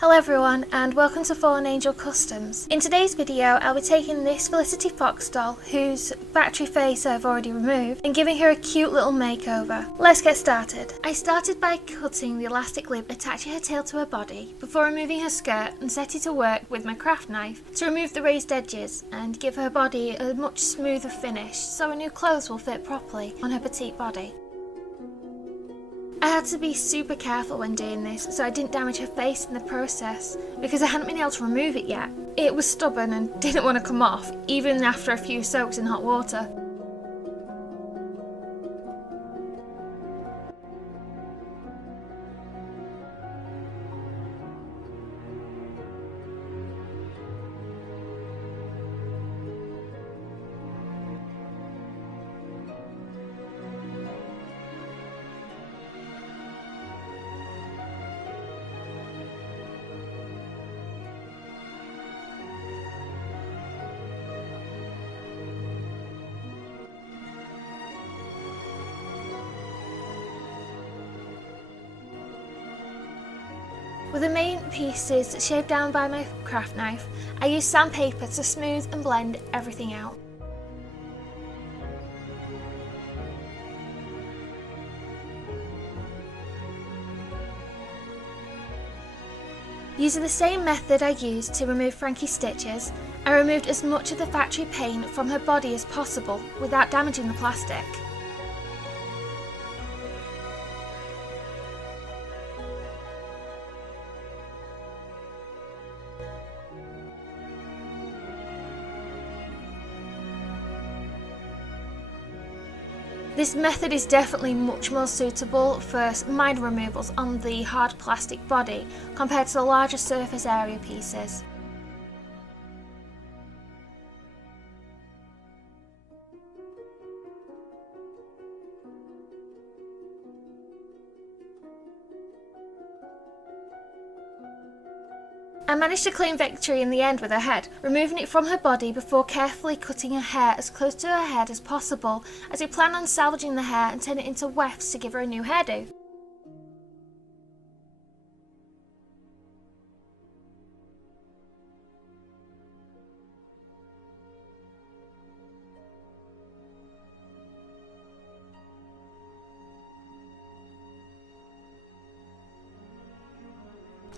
Hello everyone and welcome to Fallen Angel Customs. In today's video I'll be taking this Felicity Fox doll, whose factory face I've already removed, and giving her a cute little makeover. Let's get started. I started by cutting the elastic lip attaching her tail to her body before removing her skirt and setting to work with my craft knife to remove the raised edges and give her body a much smoother finish so her new clothes will fit properly on her petite body. I had to be super careful when doing this so I didn't damage her face in the process because I hadn't been able to remove it yet. It was stubborn and didn't want to come off, even after a few soaks in hot water. With the main pieces shaved down by my craft knife, I used sandpaper to smooth and blend everything out. Using the same method I used to remove Frankie's stitches, I removed as much of the factory paint from her body as possible without damaging the plastic. This method is definitely much more suitable for minor removals on the hard plastic body compared to the larger surface area pieces. I managed to claim victory in the end with her head, removing it from her body before carefully cutting her hair as close to her head as possible, as I plan on salvaging the hair and turning it into wefts to give her a new hairdo.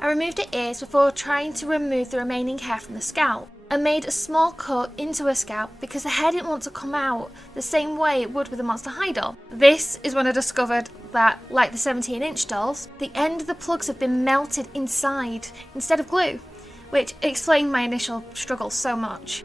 I removed her ears before trying to remove the remaining hair from the scalp, and made a small cut into her scalp because the hair didn't want to come out the same way it would with a Monster High doll. This is when I discovered that, like the 17-inch dolls, the end of the plugs have been melted inside instead of glue, which explained my initial struggle so much.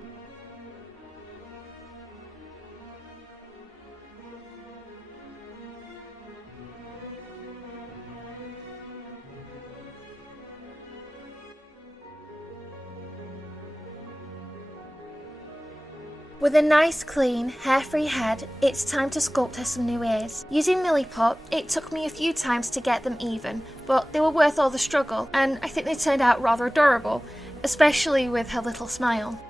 With a nice clean, hair-free head, it's time to sculpt her some new ears. Using Milliput, it took me a few times to get them even, but they were worth all the struggle, and I think they turned out rather adorable, especially with her little smile.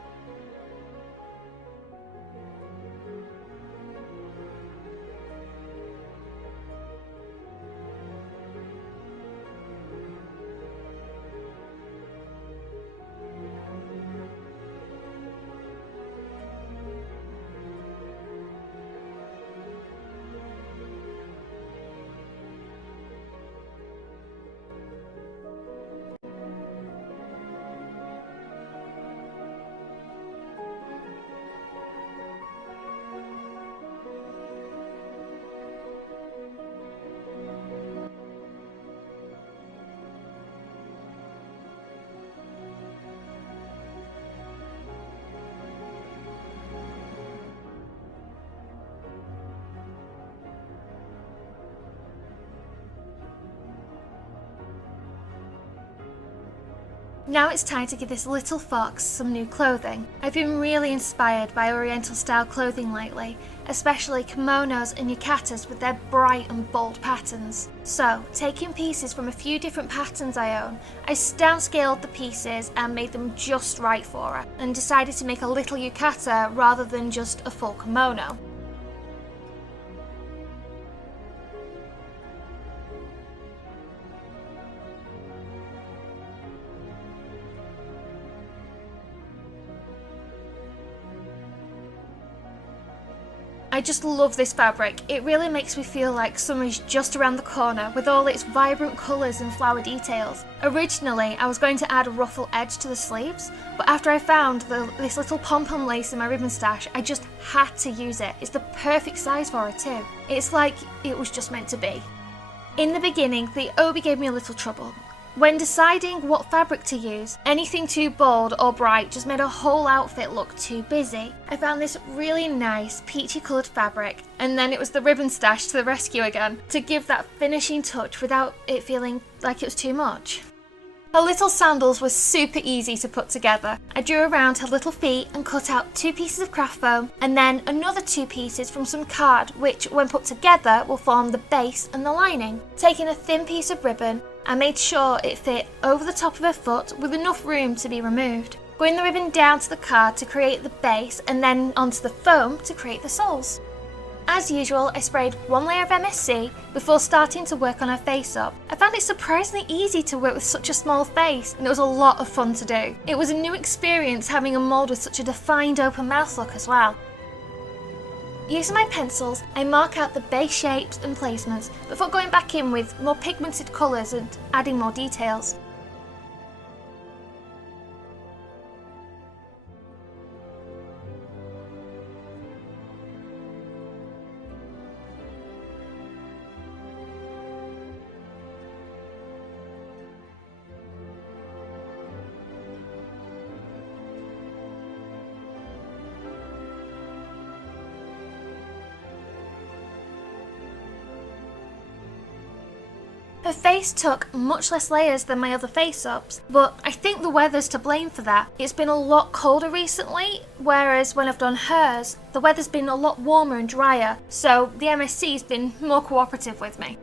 Now it's time to give this little fox some new clothing. I've been really inspired by Oriental style clothing lately, especially kimonos and yukatas with their bright and bold patterns. So, taking pieces from a few different patterns I own, I downscaled the pieces and made them just right for her, and decided to make a little yukata rather than just a full kimono. I just love this fabric. It really makes me feel like summer is just around the corner with all its vibrant colours and flower details. Originally, I was going to add a ruffle edge to the sleeves, but after I found this little pom-pom lace in my ribbon stash, I just had to use it. It's the perfect size for it too. It's like it was just meant to be. In the beginning, the obi gave me a little trouble. When deciding what fabric to use, anything too bold or bright just made a whole outfit look too busy. I found this really nice peachy coloured fabric, and then it was the ribbon stash to the rescue again to give that finishing touch without it feeling like it was too much. Her little sandals were super easy to put together. I drew around her little feet and cut out 2 pieces of craft foam and then another 2 pieces from some card, which when put together will form the base and the lining. Taking a thin piece of ribbon, I made sure it fit over the top of her foot with enough room to be removed. Going the ribbon down to the card to create the base and then onto the foam to create the soles. As usual, I sprayed 1 layer of MSC before starting to work on her face up. I found it surprisingly easy to work with such a small face, and it was a lot of fun to do. It was a new experience having a mould with such a defined open mouth look as well. Using my pencils, I mark out the base shapes and placements before going back in with more pigmented colours and adding more details. Her face took much less layers than my other face-ups, but I think the weather's to blame for that. It's been a lot colder recently, whereas when I've done hers, the weather's been a lot warmer and drier, so the MSC's been more cooperative with me.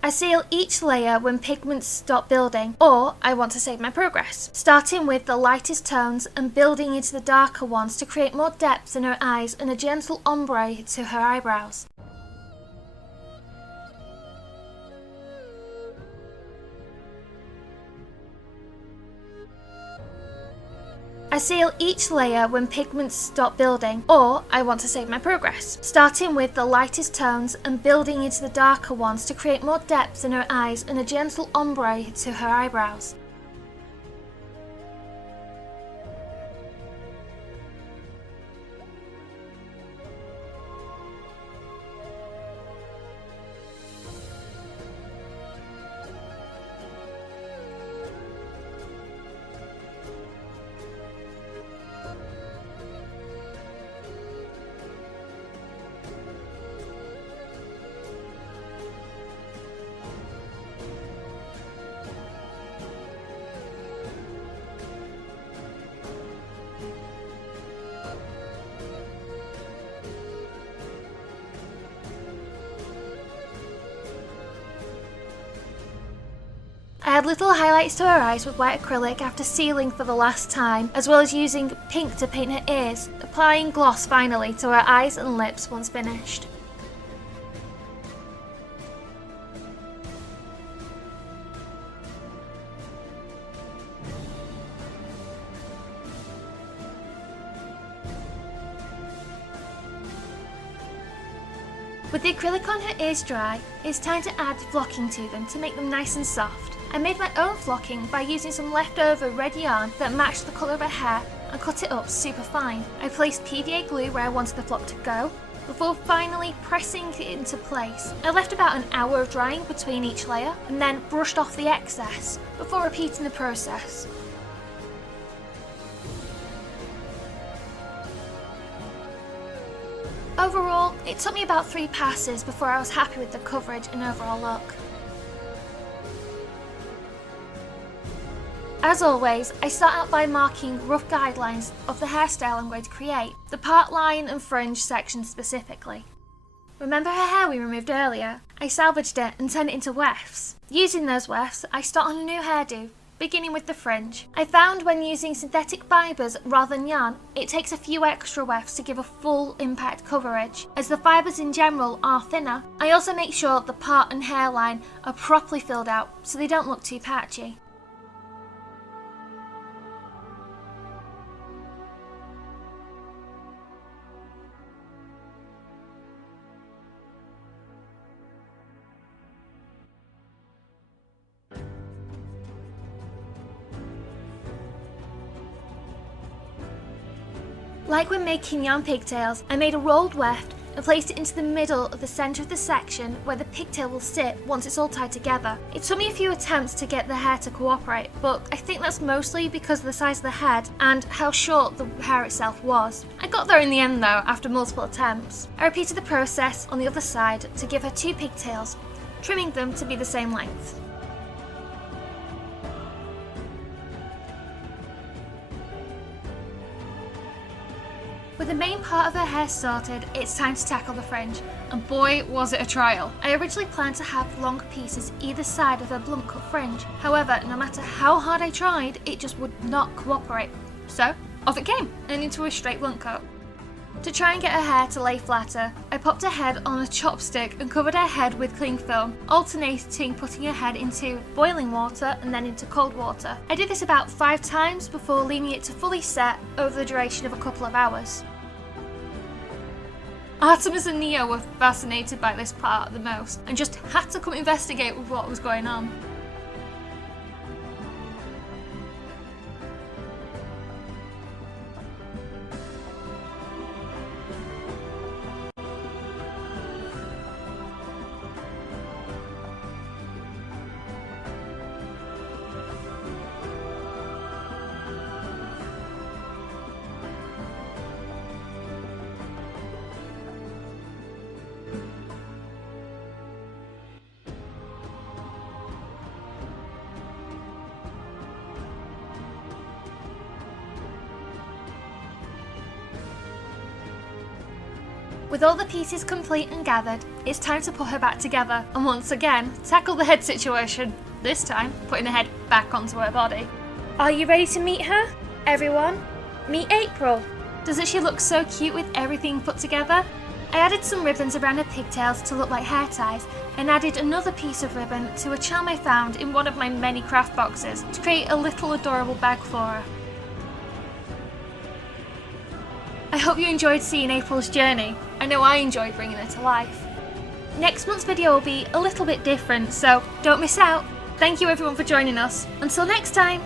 I seal each layer when pigments stop building, or I want to save my progress, starting with the lightest tones and building into the darker ones to create more depth in her eyes and a gentle ombre to her eyebrows. I seal each layer when pigments stop building, or I want to save my progress, starting with the lightest tones and building into the darker ones to create more depth in her eyes and a gentle ombre to her eyebrows. I add little highlights to her eyes with white acrylic after sealing for the last time, as well as using pink to paint her ears, applying gloss finally to her eyes and lips once finished. With the acrylic on her ears dry, it's time to add flocking to them to make them nice and soft. I made my own flocking by using some leftover red yarn that matched the colour of her hair and cut it up super fine. I placed PVA glue where I wanted the flock to go, before finally pressing it into place. I left about an hour of drying between each layer and then brushed off the excess before repeating the process. Overall, it took me about 3 passes before I was happy with the coverage and overall look. As always, I start out by marking rough guidelines of the hairstyle I'm going to create, the part line and fringe section specifically. Remember her hair we removed earlier? I salvaged it and turned it into wefts. Using those wefts, I start on a new hairdo, beginning with the fringe. I found when using synthetic fibres rather than yarn, it takes a few extra wefts to give a full impact coverage, as the fibres in general are thinner. I also make sure the part and hairline are properly filled out so they don't look too patchy. Like when making yarn pigtails, I made a rolled weft and placed it into the middle of the centre of the section where the pigtail will sit once it's all tied together. It took me a few attempts to get the hair to cooperate, but I think that's mostly because of the size of the head and how short the hair itself was. I got there in the end though, after multiple attempts. I repeated the process on the other side to give her 2 pigtails, trimming them to be the same length. With the main part of her hair sorted, it's time to tackle the fringe, and boy was it a trial. I originally planned to have long pieces either side of her blunt cut fringe, however no matter how hard I tried, it just would not cooperate. So off it came, and into a straight blunt cut. To try and get her hair to lay flatter, I popped her head on a chopstick and covered her head with cling film, alternating putting her head into boiling water and then into cold water. I did this about 5 times before leaving it to fully set over the duration of a couple of hours. Artemis and Neo were fascinated by this part the most and just had to come investigate with what was going on. With all the pieces complete and gathered, it's time to put her back together and once again tackle the head situation, this time putting the head back onto her body. Are you ready to meet her, everyone? Meet April! Doesn't she look so cute with everything put together? I added some ribbons around her pigtails to look like hair ties and added another piece of ribbon to a charm I found in one of my many craft boxes to create a little adorable bag for her. I hope you enjoyed seeing April's journey. I know I enjoyed bringing her to life. Next month's video will be a little bit different, so don't miss out. Thank you everyone for joining us. Until next time!